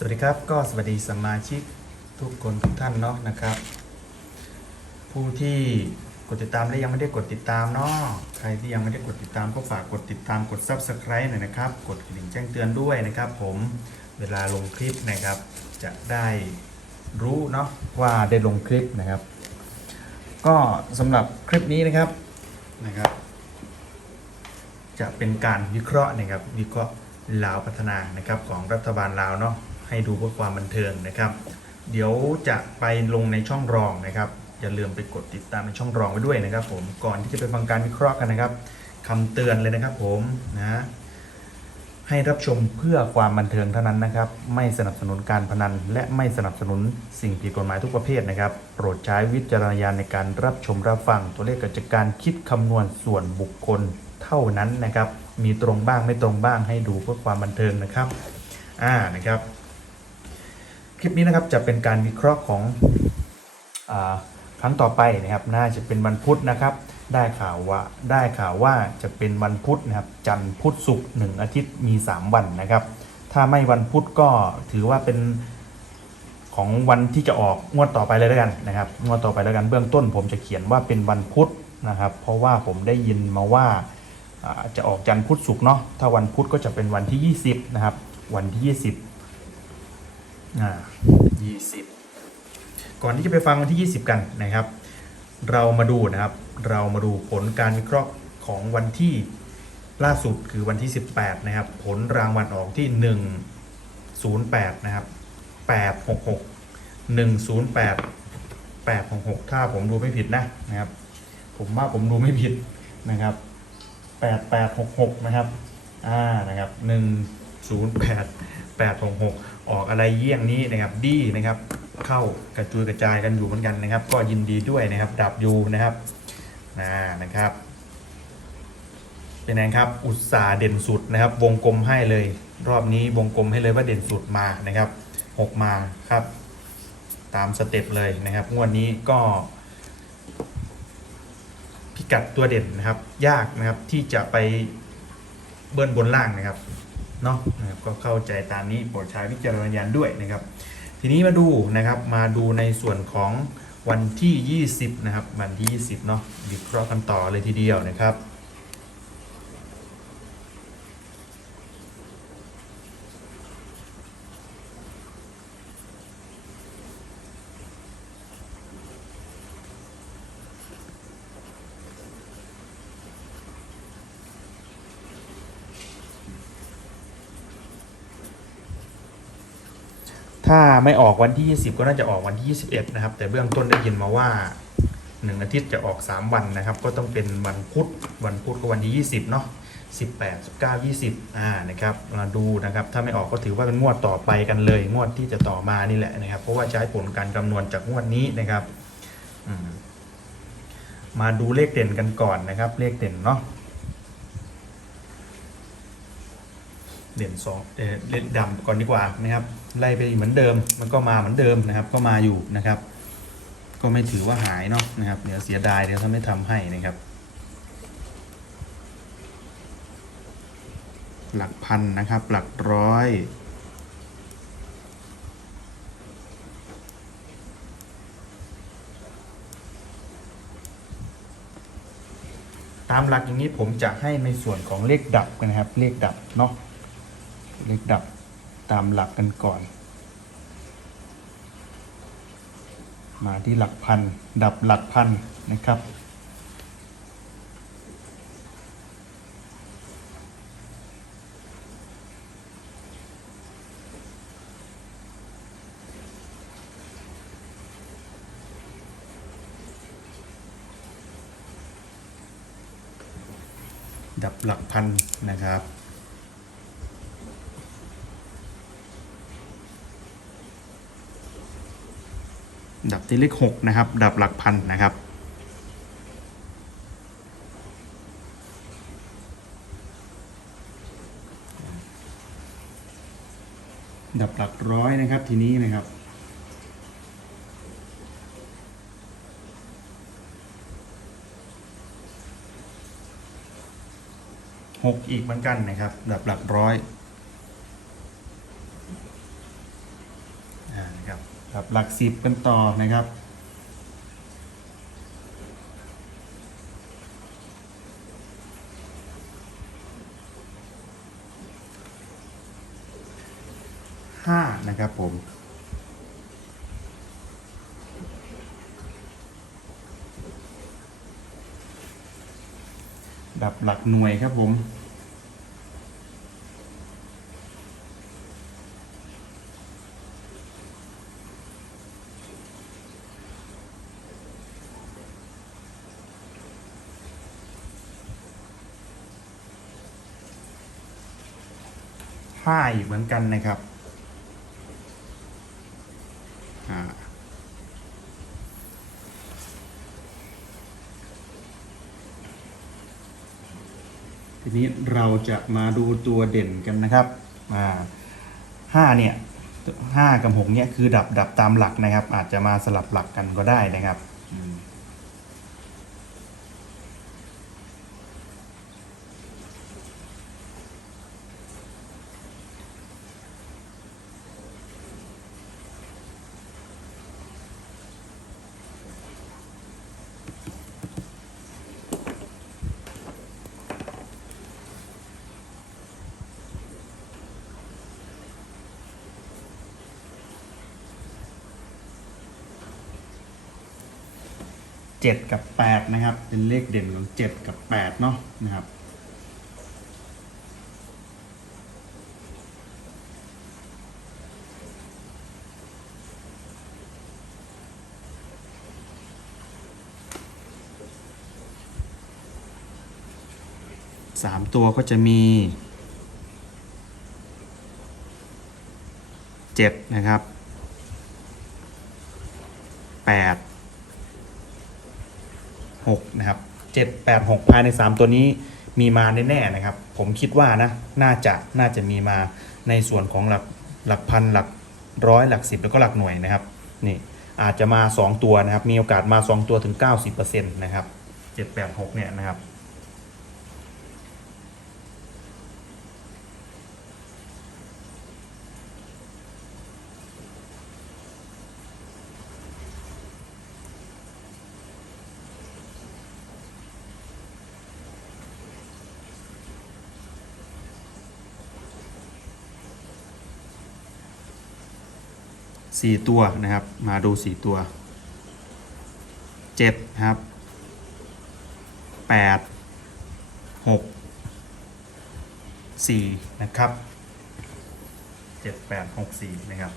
สวัสดีครับก็สวัสดีสมาชิกทุกคนทุกท่านเนาะนะครับ ผู้ที่กดติดตามและยังไม่ได้กดติดตามเนาะใครที่ยังไม่ได้กดติดตามก็ฝากกดติดตามกด subscribe หน่อยนะครับ กดกระดิ่งแจ้งเตือนด้วยนะครับ ผมเวลาลงคลิปนะครับ จะได้รู้เนาะว่าได้ลงคลิปนะครับ ก็สำหรับคลิปนี้นะครับนะครับ จะเป็นการวิเคราะห์นะครับวิเคราะห์ลาวพัฒนานะครับของรัฐบาลลาวเนาะ ให้ดูเพื่อความบันเทิงนะครับ เดี๋ยวจะไปลงในช่องรองนะครับอย่าลืมไปกดติดตามในช่องรองไว้ด้วยนะครับ ผมก่อนที่จะไปฟังการวิเคราะห์กันนะครับคำเตือนเลยนะครับ ผมนะให้รับชมเพื่อความบันเทิงเท่านั้นนะครับ ไม่สนับสนุนการพนัน และไม่สนับสนุนสิ่งผิดกฎหมายทุกประเภทนะครับ โปรดใช้วิจารณญาณในการรับชมรับฟัง ตัวเลขกิจกการคิดคำนวณส่วนบุคคลเท่านั้นนะครับ มีตรงบ้างไม่ตรงบ้างให้ดูเพื่อความบันเทิงนะครับ อ่านะครับ คลิปนี้นะครับจะเป็นการวิเคราะห์ของอครั้งต่อไปนะครับ น่าจะเป็นวันพุธนะครับ ได้ข่าวว่าได้ข่าวว่าจะเป็นวันพุธนะครับ จันทร์พุธศุกร์หนึ่งอาทิตย์มี 3 วันนะครับ ถ้าไม่วันพุธก็ถือว่าเป็นของวันที่จะออกงวดต่อไปเลยแล้วกันนะครับงวดต่อไปแล้วกันเบื้องต้น ผมจะเขียนว่าเป็นวันพุธนะครับ เพราะว่าผมได้ยินมาว่าจะออกจันทร์พุธศุกร์เนาะถ้าวันพุธก็จะเป็นวันที่ 20นะครับวันที่ 20 ยี่สิบก่อนที่จะไปฟังวันที่ 20 กันนะครับ เรามาดูนะครับ เรามาดูผลการวิเคราะห์ของวันที่ล่าสุดคือวันที่ 18 นะครับ ผลรางวัลออกที่ 108 นะครับ 866 108 866 ถ้าผมดูไม่ผิดนะนะครับ ผมว่าผมดูไม่ผิดนะครับ 8866 นะครับ อ่า นะครับ 108 866 ออกอะไรเยี่ยงนี้นะครับดีนะครับ เข้ากระจุยกระจายกันอยู่เหมือนกันนะครับ ก็ยินดีด้วยนะครับดับยูนะครับนะนะครับ เป็นไงครับ อุตสาหเด่นสุดนะครับ วงกลมให้เลย รอบนี้วงกลมให้เลยว่าเด่นสุดมานะครับหกมาครับ ตามสเต็ปเลยนะครับ งวดนี้ก็พิกัดตัวเด่นนะครับ ยากนะครับที่จะไปเบิ้ลบนล่างนะครับ เนาะนะครับก็เข้าใจตามนี้โปรดใช้วิจารณญาณด้วยนะครับ ทีนี้มาดูนะครับมาดูในส่วนของวันที่ 20 นะครับ วันที่ 20 เนาะวิเคราะห์กันต่อเลยทีเดียวนะครับ ถ้าไม่ออกวันที่ 20 ก็น่าจะออกวันที่ 21 นะครับ แต่เบื้องต้นได้ยินมาว่า 1 อาทิตย์จะออก 3 วันนะครับ ก็ต้องเป็นวันพุธ วันพุธก็วันที่ 20 เนาะ18 19 20อ่านะครับมาดูนะครับ ถ้าไม่ออกก็ถือว่าเป็นงวดต่อไปกันเลย งวดที่จะต่อมานี่แหละนะครับ เพราะว่าใช้ผลการคำนวณจากงวดนี้นะครับมมาดูเลขเด่นกันก่อนนะครับ เลขเด่นเนาะ เด่นสองเล่นดำก่อนดีกว่านะครับ ไล่ไปเหมือนเดิม มันก็มาเหมือนเดิมนะครับ ก็มาอยู่นะครับ ก็ไม่ถือว่าหายเนาะนะครับ เดี๋ยวเสียดายเดี๋ยวถ้าไม่ทำให้นะครับ หลักพันนะครับ หลักร้อยตามหลักอย่างนี้ผมจะให้ในส่วนของเลขดับกันนะครับ เลขดับเนาะ เลขดับตามหลักกันก่อน มาที่หลักพัน ดับหลักพันนะครับ ดับหลักพันนะครับ ดับที่เลขหกนะครับ ดับหลักพันนะครับ ดับหลักร้อยนะครับทีนี้นะครับหกอีกเหมือนกันนะครับ ดับหลักร้อย นะ ครับครับหลักสิบกันต่อนะครับ ห้านะครับผมดับหลักหน่วยครับผม ห้าอีกเหมือนกันนะครับทีนี้เราจะมาดูตัวเด่นกันนะครับห้าเนี่ยห้ากับหกเนี่ยคือดับดับตามหลักนะครับ อาจจะมาสลับหลักกันก็ได้นะครับ อืมเจ็ดกับแปดนะครับ เป็นเลขเด่นของเจ็ดกับแปดเนาะนะครับ สามตัวก็จะมีเจ็ดนะครับแปดหกนะครับเจ็ดแปดหกภายในสามตัวนี้มีมาแน่ๆนะครับ ผมคิดว่านะ น่าจะน่าจะมีมาในส่วนของหลักหลักพันหลักร้อยหลักสิบแล้วก็หลักหน่วยนะครับนี่อาจจะมา 2 ตัวนะครับ มีโอกาสมา 2 ตัวถึง 90%นะครับ7 8 6 เนี่ยนะครับ สี่ตัวนะครับ มาดูสี่ตัวเจ็ดครับแปดหกสี่นะครับเจ็ดแปดหกสี่นะครับ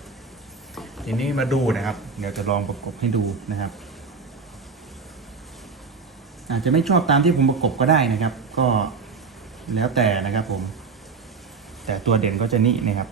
ทีนี้มาดูนะครับ เดี๋ยวจะลองประกบให้ดูนะครับ อาจจะไม่ชอบตามที่ผมประกบก็ได้นะครับ ก็แล้วแต่นะครับผม แต่ตัวเด่นก็จะนี่นะครับ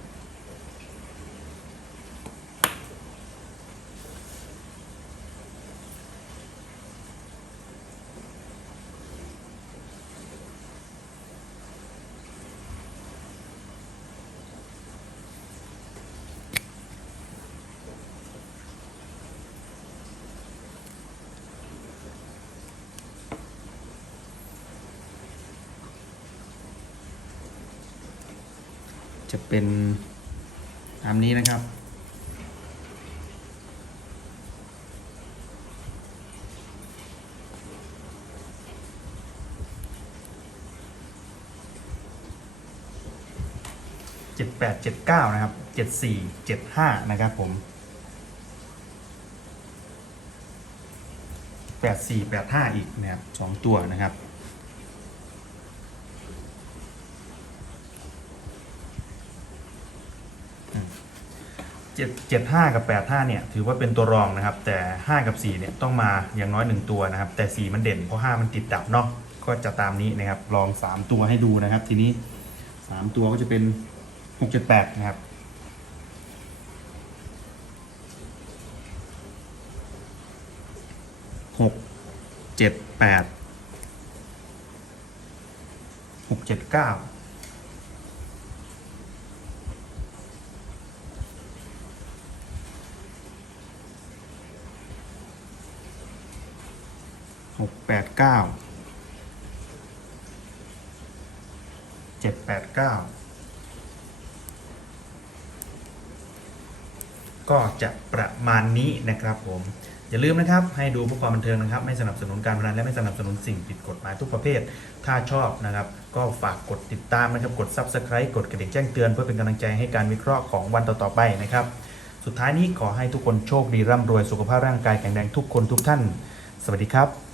จะเป็นตามนี้นะครับ เจ็ดแปดเจ็ดเก้านะครับเจ็ดสี่เจ็ดห้านะครับผมแปดสี่แปดห้าอีกนะครับสองตัวนะครับ เจ็ดห้ากับแปดห้าเนี่ย ถือว่าเป็นตัวรองนะครับ แต่ห้ากับสี่เนี่ย ต้องมาอย่างน้อยหนึ่งตัวนะครับ แต่สี่มันเด่นเพราะห้ามันติดดับเนาะก็จะตามนี้นะครับ ลองสามตัวให้ดูนะครับ ทีนี้สามตัวก็จะเป็นหกเจ็ดแปดนะครับหกเจ็ดแปดหกเจ็ดเก้า หกแปดเก้าเจ็ดแปดเก้าก็จะประมาณนี้นะครับผม อย่าลืมนะครับ ให้ดูเพื่อความบันเทิงนะครับ ไม่สนับสนุนการพนันและไม่สนับสนุนสิ่งผิดกฎหมายทุกประเภท ถ้าชอบนะครับ ก็ฝากกดติดตามนะครับ กด Subscribe กดกระดิ่งแจ้งเตือนเพื่อเป็นกำลังใจให้การวิเคราะห์ของวันต่อๆไปนะครับ สุดท้ายนี้ขอให้ทุกคนโชคดีร่ำรวยสุขภาพร่างกายแข็งแรงทุกคนทุกท่าน สวัสดีครับ